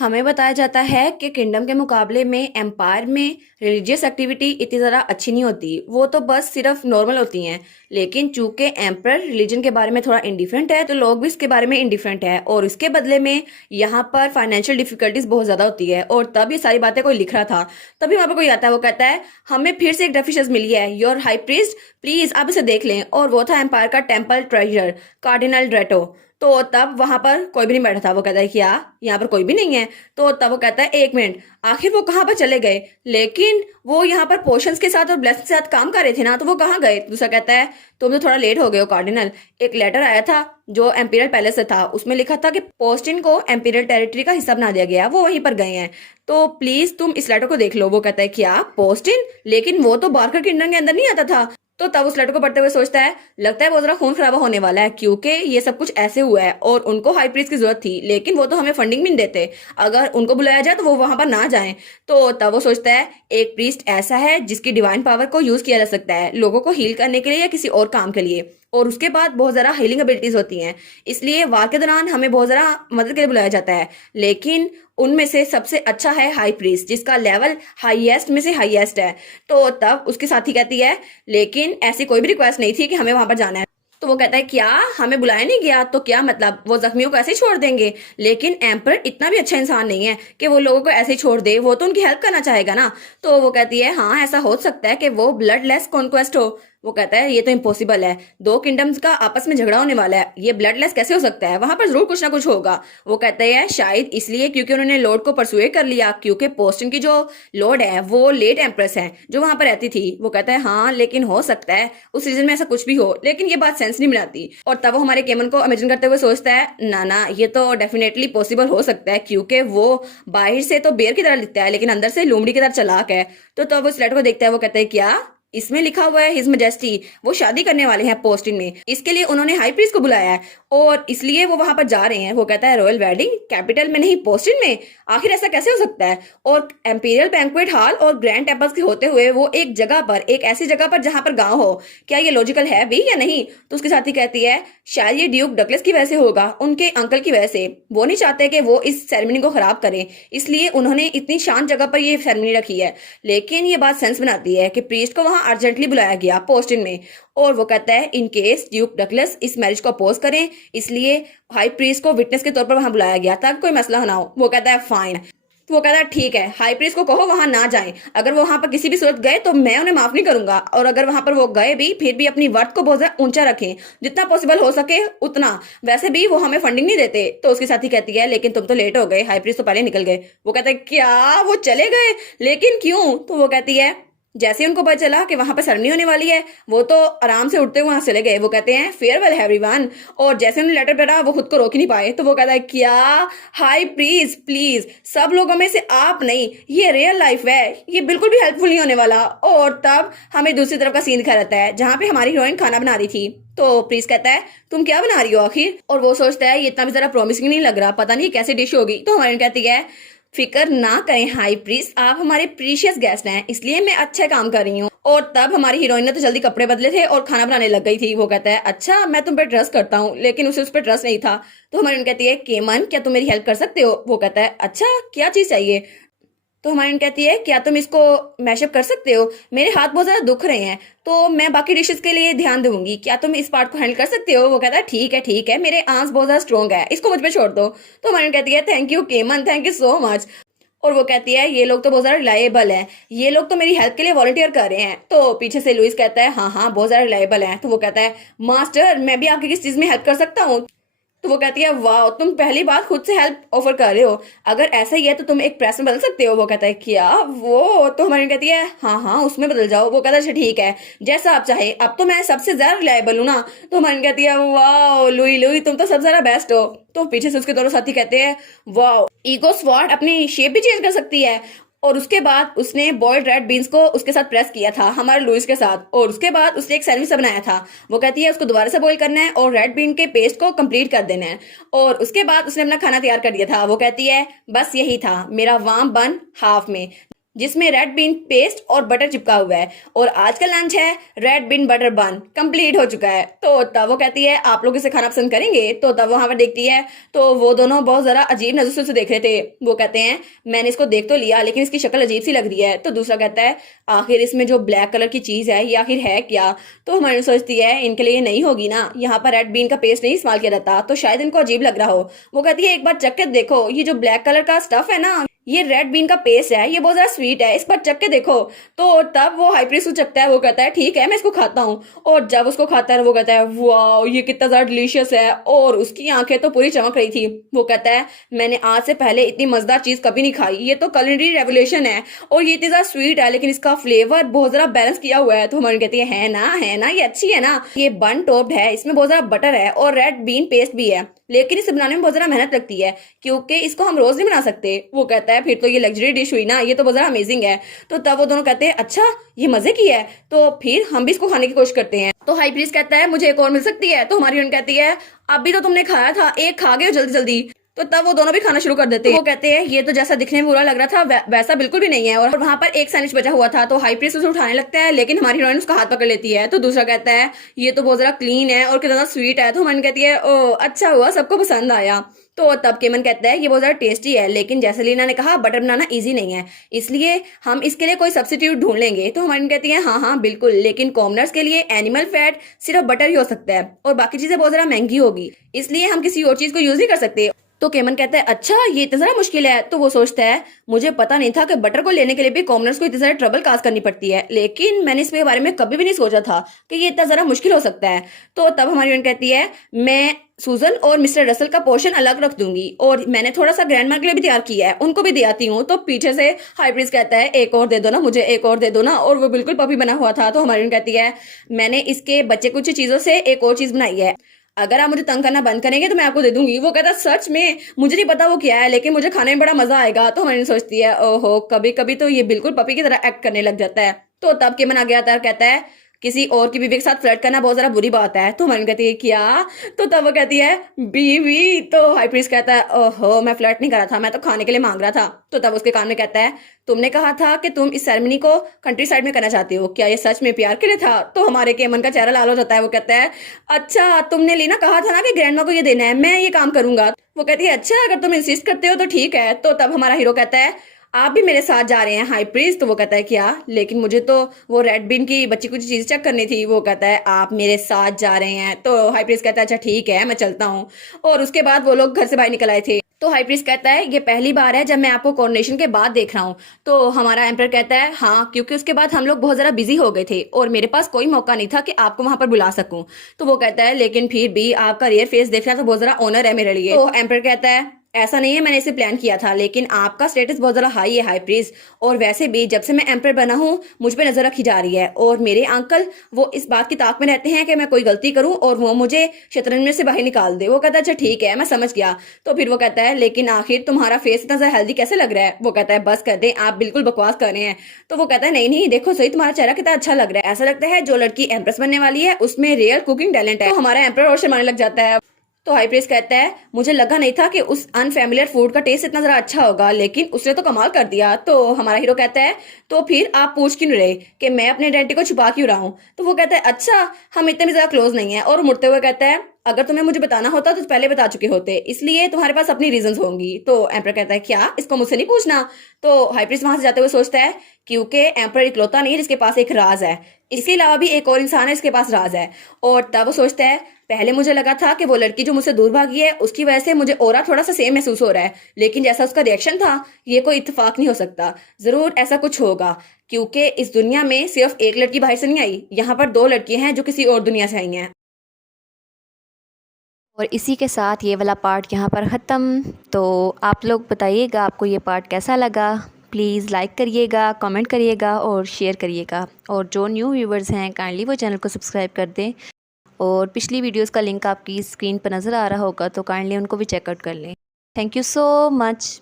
हमें बताया जाता है कि किंगडम के मुकाबले में एम्पायर में रिलीजियस एक्टिविटी इतनी ज़्यादा अच्छी नहीं होती, वो तो बस सिर्फ नॉर्मल होती हैं। लेकिन चूंकि एम्पर रिलीजन के बारे में थोड़ा इंडिफरेंट है, तो लोग भी इसके बारे में इंडिफरेंट है, और इसके बदले में यहाँ पर फाइनेंशियल डिफिकल्टीज बहुत ज़्यादा होती है। और तब ये सारी बातें कोई लिख रहा था, तभी वहाँ पर कोई आता है, वो कहता है हमें फिर से एक डेफिशिएंस मिली है, योर हाई प्रीस्ट प्लीज आप इसे देख लें। और वो था एम्पायर का टेम्पल ट्रेजर कार्डिनल ड्रेटो। तो तब वहां पर कोई भी नहीं बैठा था। वो कहता है कि यहाँ पर कोई भी नहीं है। तो तब वो कहता है एक मिनट, आखिर वो कहाँ पर चले गए? लेकिन वो यहाँ पर पोशंस के साथ और ब्लेसिंग के साथ काम कर रहे थे ना, तो वो कहाँ गए? दूसरा कहता है तुम तो थोड़ा लेट हो गए हो कार्डिनल, एक लेटर आया था जो एम्पीरियल पैलेस से था, उसमें लिखा था कि पोस्टिन को एम्पीरियल टेरिटरी का हिस्सा बना दिया गया, वो वहीं पर गए हैं, तो प्लीज तुम इस लेटर को देख लो। वो कहता है क्या पोस्टिन? लेकिन वो तो बार्कर किंगडम के अंदर नहीं आता था। तो तब उस लेटर को पढ़ते हुए सोचता है लगता है बहुत ज्यादा खून खराबा होने वाला है, क्योंकि ये सब कुछ ऐसे हुआ है और उनको हाई प्रीस्ट की जरूरत थी, लेकिन वो तो हमें फंडिंग भी नहीं देते, अगर उनको बुलाया जाए तो वो वहां पर ना जाएं। तो तब वो सोचता है एक प्रीस्ट ऐसा है जिसकी डिवाइन पावर को यूज किया जा सकता है लोगों को हील करने के लिए या किसी और काम के लिए, और उसके बाद बहुत ज्यादा हीलिंग एबिलिटीज होती हैं, इसलिए वार के दौरान हमें बहुत ज्यादा मदद के लिए बुलाया जाता है। लेकिन उनमें से सबसे अच्छा है हाई प्रीस्ट, जिसका लेवल हाईएस्ट में से हाईएस्ट है। तो तब उसके साथी कहती है लेकिन ऐसी कोई भी रिक्वेस्ट नहीं थी कि हमें वहां पर जाना है। तो वो कहता है क्या हमें बुलाया नहीं गया? तो क्या मतलब वो जख्मियों को ऐसे ही छोड़ देंगे? लेकिन एम्पर इतना भी अच्छा इंसान नहीं है कि वो लोगों को ऐसे ही छोड़ दे, वो तो उनकी हेल्प करना चाहेगा ना। तो वो कहती है हाँ ऐसा हो सकता है कि वो ब्लड लेस कॉन्क्वेस्ट हो। वो कहता है ये तो इम्पॉसिबल है, दो किंगडम्स का आपस में झगड़ा होने वाला है, ये ब्लड लेस कैसे हो सकता है? वहां पर जरूर कुछ ना कुछ होगा। वो कहते हैं शायद इसलिए क्योंकि उन्होंने लॉर्ड को परसुएड कर लिया, क्योंकि पोस्टन की जो लॉर्ड है वो लेट एम्प्रेस है जो वहां पर रहती थी। वो कहता है हाँ लेकिन हो सकता है उस रीजन में ऐसा कुछ भी हो, लेकिन ये बात सेंस नहीं बनाती। और तब वो हमारे केमन को इमेजिन करते हुए सोचता है ना ना ये तो डेफिनेटली पॉसिबल हो सकता है, क्योंकि वो बाहर से तो बेर की तरह दिखता है लेकिन अंदर से लोमड़ी की तरह चालाक है। तो तब वो इस लेटर को देखता है, वो कहता है क्या इसमें लिखा हुआ है हिज मैजेस्टी वो शादी करने वाले हैं पोस्टिन में, इसके लिए उन्होंने हाई प्रीस्ट को बुलाया है और इसलिए वो वहां पर जा रहे हैं। वो कहता है रॉयल वेडिंग कैपिटल में नहीं पोस्टिन में? आखिर ऐसा कैसे हो सकता है? और एम्पीरियल बैंक्वेट हॉल और ग्रैंड टेम्पल्स के होते हुए वो एक जगह पर, एक ऐसी जगह पर जहां पर गांव हो, क्या ये लॉजिकल है भी या नहीं? तो उसके साथी कहती है शायद ये ड्यूक डकलेस की वजह से होगा, उनके अंकल की वजह से, वो नहीं चाहते कि वो इस सेरेमनी को खराब करें, इसलिए उन्होंने इतनी शांत जगह पर ये सेरेमनी रखी है। लेकिन ये बात सेंस बनाती है कि प्रीस्ट को वहां अर्जेंटली बुलाया गया पोस्टिन में। और वो कहता है इन केस ड्यूक डकलेस इस मैरिज को अपोज करें, इसलिए हाई प्रीस्ट को विटनेस के तौर पर वहां बुलाया गया ताकि कोई मसला ना हो। वो कहता है फाइन। तो वो कहता है ठीक है हाई प्रीस्ट को कहो वहां ना जाएं, अगर वो वहां पर किसी भी सूरत गए तो मैं उन्हें माफ नहीं करूंगा, और अगर वहां पर वो गए भी फिर भी अपनी वर्थ को बहुत ज्यादा ऊंचा रखें, जितना पॉसिबल हो सके उतना। वैसे भी वो हमें फंडिंग नहीं देते। तो उसकी साथी कहती है लेकिन तुम तो लेट हो गए, हाई प्रीस्ट तो पहले निकल गए। वो कहता है क्या वो चले गए? लेकिन क्यों? तो वो कहती है जैसे ही उनको पता चला कि वहां पर सरनी होने वाली है वो तो आराम से उठते हुए वहां चले गए। वो कहते हैं फेयरवेल एवरीवन। और जैसे उन्होंने लेटर पढ़ा वो खुद को रोक ही नहीं पाए। तो वो कहता है क्या हाई प्लीज प्लीज सब लोगों में से आप नहीं, ये रियल लाइफ है, ये बिल्कुल भी हेल्पफुल नहीं होने वाला। और तब हमें दूसरी तरफ का सीन दिखा रहता है जहां पे हमारी हीरोइन खाना बना रही थी। तो प्लीज कहता है तुम क्या बना रही हो आखिर? और वो सोचता है ये इतना भी जरा प्रॉमिसिंग नहीं लग रहा, पता नहीं कैसी डिश होगी। तो हमारी कहती है फिक्र ना करें हाई प्रीस्ट, आप हमारे प्रीशियस गेस्ट हैं, इसलिए मैं अच्छा काम कर रही हूँ। और तब हमारी हीरोइन ने तो जल्दी कपड़े बदले थे और खाना बनाने लग गई थी। वो कहता है अच्छा मैं तुम पे ट्रस्ट करता हूँ, लेकिन उसे उस पर ट्रस्ट नहीं था। तो हमारी कहती है केमन क्या तुम मेरी हेल्प कर सकते हो? वो कहता है अच्छा क्या चीज चाहिए? तो हमारी कहती है क्या तुम इसको मैशअप कर सकते हो? मेरे हाथ बहुत ज्यादा दुख रहे हैं तो मैं बाकी डिशेस के लिए ध्यान दूंगी, क्या तुम इस पार्ट को हैंडल कर सकते हो? वो कहता है ठीक है मेरे आंस बहुत ज्यादा स्ट्रॉन्ग है, इसको मुझ पे छोड़ दो। तो हमारी कहती है थैंक यू केमन, थैंक यू सो मच। और वो कहती है ये लोग तो बहुत ज्यादा रिलायबल हैं, ये लोग तो मेरी हेल्प के लिए वॉलंटियर कर रहे हैं। तो पीछे से लुइस कहता है हाँ बहुत ज्यादा रिलायबल हैं। तो वो कहता है मास्टर मैं भी आपकी किस चीज में हेल्प कर सकता हूँ? तो वो कहती है वाह तुम पहली बार खुद से हेल्प ऑफर कर रहे हो, अगर ऐसा ही है तो तुम एक प्रेस में बदल सकते हो। वो कहता है क्या वो? तो हमारी कहती है हाँ उसमें बदल जाओ। वो कहता है अच्छा ठीक है जैसा आप चाहे, अब तो मैं सबसे ज्यादा रिलायबल हूँ ना। तो हमारी कहती है वाह लुई लुई तुम तो सबसे ज्यादा बेस्ट हो। तो पीछे से उसके दोनों साथी कहते हैं वाह ईगो स्वॉर्ड अपनी शेप भी चेंज कर सकती है। और उसके बाद उसने बॉइल्ड रेड बीन्स को उसके साथ प्रेस किया था हमारे लुइस के साथ, और उसके बाद उसने एक सैंडविच बनाया था। वो कहती है उसको दोबारा से बॉईल करना है और रेड बीन के पेस्ट को कंप्लीट कर देना है। और उसके बाद उसने अपना खाना तैयार कर दिया था। वो कहती है बस यही था मेरा वार्म बन हाफ में। जिसमें रेड बीन पेस्ट और बटर चिपका हुआ है, और आज का लंच है रेड बीन बटर बन, कंप्लीट हो चुका है। तो तब वो कहती है आप लोग इसे खाना पसंद करेंगे? तो तब वहां पर देखती है तो वो दोनों बहुत जरा अजीब नजर से उसे देख रहे थे। वो कहते हैं मैंने इसको देख तो लिया लेकिन इसकी शक्ल अजीब सी लग रही है। तो दूसरा कहता है आखिर इसमें जो ब्लैक कलर की चीज है ये आखिर है क्या? तो हमारी सोचती है इनके लिए ये नहीं होगी ना, यहाँ पर रेड बीन का पेस्ट नहीं इस्तेमाल किया जाता, तो शायद इनको अजीब लग रहा हो। वो कहती है एक बार चख के देखो, ये जो ब्लैक कलर का स्टफ है ना, ये रेड बीन का पेस्ट है, ये बहुत ज्यादा स्वीट है, इस पर चख के देखो। तो तब वो हाई प्रीस्ट को चखता है, वो कहता है ठीक है मैं इसको खाता हूँ। और जब उसको खाता है वो कहता है वाह ये कितना ज्यादा डिलीशियस है, और उसकी आंखें तो पूरी चमक रही थी। वो कहता है मैंने आज से पहले इतनी मजेदार चीज कभी नहीं खाई, ये तो culinary रेवोल्यूशन है, और ये इतनी ज्यादा स्वीट है लेकिन इसका फ्लेवर बहुत ज्यादा बैलेंस किया हुआ है। तो हमारी कहती है ना ये अच्छी है ना, ये बन टॉप्ड है, इसमें बहुत ज्यादा बटर है और रेड बीन पेस्ट भी है, लेकिन इसे बनाने में बहुत ज्यादा मेहनत लगती है क्योंकि इसको हम रोज नहीं बना सकते। वो कहता है फिर तो ये लग्जरी डिश हुई ना, ये तो बहुत ज्यादा अमेजिंग है। तो तब वो दोनों कहते हैं अच्छा ये मजे की है, तो फिर हम भी इसको खाने की कोशिश करते हैं। तो हाई प्रीस्ट कहता है मुझे एक और मिल सकती है? तो हमारी उन कहती है अभी तो तुमने खाया था, एक खा गए जल्दी जल्दी। तो तब वो दोनों भी खाना शुरू कर देते हैं। वो कहते हैं ये तो जैसा दिखने में बुरा लग रहा था वैसा बिल्कुल भी नहीं है, और वहां पर एक सैंडविच बचा हुआ था। तो हाई प्रीस्ट उसे उठाने लगता है लेकिन हमारी हीरोइन उसका हाथ पकड़ लेती है। तो दूसरा कहता है ये तो बहुत ज्यादा क्लीन है और कितना ज्यादा स्वीट है। तो हमारी कहती है ओ अच्छा हुआ सबको पसंद आया। तो तब केमन कहता है ये बहुत ज्यादा टेस्टी है लेकिन जैसे लीना ने कहा बटर बनाना इजी नहीं है, इसलिए हम इसके लिए कोई सब्सिट्यूट ढूंढ लेंगे। तो हमारी कहती है हाँ बिल्कुल, लेकिन कॉमनर्स के लिए एनिमल फैट सिर्फ बटर ही हो सकता है और बाकी चीजें बहुत ज्यादा महंगी होगी, इसलिए हम किसी और चीज को यूज नहीं कर सकते। तो केमन कहता है अच्छा ये इतना ज्यादा मुश्किल है। तो वो सोचता है मुझे पता नहीं था कि बटर को लेने के लिए भी कॉमनर्स को इतनी ज्यादा ट्रबल काज करनी पड़ती है, लेकिन मैंने इसके बारे में कभी भी नहीं सोचा था कि ये इतना ज्यादा मुश्किल हो सकता है। तो तब हमारी बहन कहती है मैं सूजन और मिस्टर रसल का पोर्शन अलग रख दूंगी, और मैंने थोड़ा सा ग्रैंड माँ के लिए भी तैयार किया है, उनको भी दे आती हूँ। तो पीछे से हाई प्रीस्ट कहता है एक और दे दो ना मुझे, एक और दे दो ना, और वो बिल्कुल पपी बना हुआ था। तो हमारी बहन कहती है मैंने इसके बच्चे कुछ चीजों से एक और चीज बनाई है, अगर आप मुझे तंग करना बंद करेंगे तो मैं आपको दे दूंगी। वो कहता है सच में? मुझे नहीं पता वो क्या है लेकिन मुझे खाने में बड़ा मजा आएगा। तो हमारी सोचती है ओहो कभी कभी तो ये बिल्कुल पपी की तरह एक्ट करने लग जाता है। तो तब केमन आ गया था, कहता है किसी और की बीवी के साथ फ्लर्ट करना बहुत ज्यादा बुरी बात है। तो हमारी कहती है क्या? तो तब वो कहती है बीवी? तो हाई प्रीस्ट कहता है ओहो मैं फ्लर्ट नहीं कर रहा था, मैं तो खाने के लिए मांग रहा था। तो तब उसके कान में कहता है तुमने कहा था कि तुम इस सेरेमनी को कंट्री साइड में करना चाहती हो, क्या ये सच में प्यार के लिए था? तो हमारे केमन का चेहरा लाल हो जाता है। वो कहता है अच्छा तुमने लीना कहा था ना कि ग्रैंडमा को ये देना है, मैं ये काम करूंगा। वो कहती है अच्छा अगर तुम इंसिस्ट करते हो तो ठीक है। तो तब हमारा हीरो कहता है आप भी मेरे साथ जा रहे हैं हाई प्रीस्ट? तो वो कहता है क्या? लेकिन मुझे तो वो रेड बीन की बच्ची कुछ चीज चेक करनी थी। वो कहता है आप मेरे साथ जा रहे हैं? तो हाई प्रीस्ट कहता है अच्छा ठीक है मैं चलता हूँ। और उसके बाद वो लोग घर से बाहर निकल आए थे। तो हाई प्रीस्ट कहता है ये पहली बार है जब मैं आपको कोरोनेशन के बाद देख रहा हूँ। तो हमारा एम्पर कहता है हाँ क्योंकि उसके बाद हम लोग बहुत ज्यादा बिजी हो गए थे और मेरे पास कोई मौका नहीं था कि आपको वहां पर बुला सकूं। तो वो कहता है लेकिन फिर भी आपका रियल फेस देखना तो बहुत ज्यादा ऑनर है मेरे लिए। तो एम्पर कहता है ऐसा नहीं है मैंने इसे प्लान किया था, लेकिन आपका स्टेटस बहुत ज्यादा हाई है हाई प्रीस्ट, और वैसे भी जब से मैं एम्पर बना हूँ मुझ पे नजर रखी जा रही है, और मेरे अंकल वो इस बात की ताक में रहते हैं कि मैं कोई गलती करूं और वो मुझे शतरंज में से बाहर निकाल दे। वो कहता है अच्छा ठीक है मैं समझ गया। तो फिर वो कहता है लेकिन आखिर तुम्हारा फेस इतना ज्यादा हेल्दी कैसे लग रहा है? वो कहता है बस कर दे आप बिल्कुल बकवास कर रहे हैं। तो वो कहता है नहीं देखो सही तुम्हारा चेहरा कितना अच्छा लग रहा है, ऐसा लगता है जो लड़की एम्प्रेस बनने वाली है उसमें रियल कुकिंग टैलेंट है। तो हमारा एम्पर और शर्माने लग जाता है। तो हाई प्रीस्ट कहता है मुझे लगा नहीं था कि उस अनफेमिलियर फूड का टेस्ट इतना जरा अच्छा होगा, लेकिन उसने तो कमाल कर दिया। तो हमारा हीरो कहता है तो फिर आप पूछ क्यों रहे कि मैं अपने आइडेंटिटी को छुपा क्यों रहा हूँ? तो वो कहता है अच्छा हम इतने भी ज्यादा क्लोज नहीं है, और मुड़ते हुए कहता है अगर तुम्हें मुझे बताना होता तो पहले बता चुके होते, इसलिए तुम्हारे पास अपनी रीजंस होंगी। तो एम्पर कहता है क्या इसको मुझसे नहीं पूछना? तो हाई प्रीस्ट वहां से जाते हुए सोचता है क्योंकि एम्पर इकलौता नहीं है जिसके पास एक राज है, इसके अलावा भी एक और इंसान है जिसके पास राज है। और तब वो सोचता है पहले मुझे लगा था कि वो लड़की जो मुझसे दूर भागी है उसकी वजह से मुझे और थोड़ा सा सेम महसूस हो रहा है, लेकिन जैसा उसका रिएक्शन था ये कोई इत्तेफाक नहीं हो सकता, जरूर ऐसा कुछ होगा क्योंकि इस दुनिया में सिर्फ एक लड़की बाहर से नहीं आई, यहाँ पर दो लड़कियां हैं जो किसी और दुनिया से आई हैं। और इसी के साथ ये वाला पार्ट यहाँ पर ख़त्म। तो आप लोग बताइएगा आपको ये पार्ट कैसा लगा, प्लीज़ लाइक करिएगा, कमेंट करिएगा और शेयर करिएगा। और जो न्यू व्यूवर्स हैं काइंडली वो चैनल को सब्सक्राइब कर दें, और पिछली वीडियोस का लिंक आपकी स्क्रीन पर नज़र आ रहा होगा तो काइंडली उनको भी चेकआउट कर लें। Thank you so much.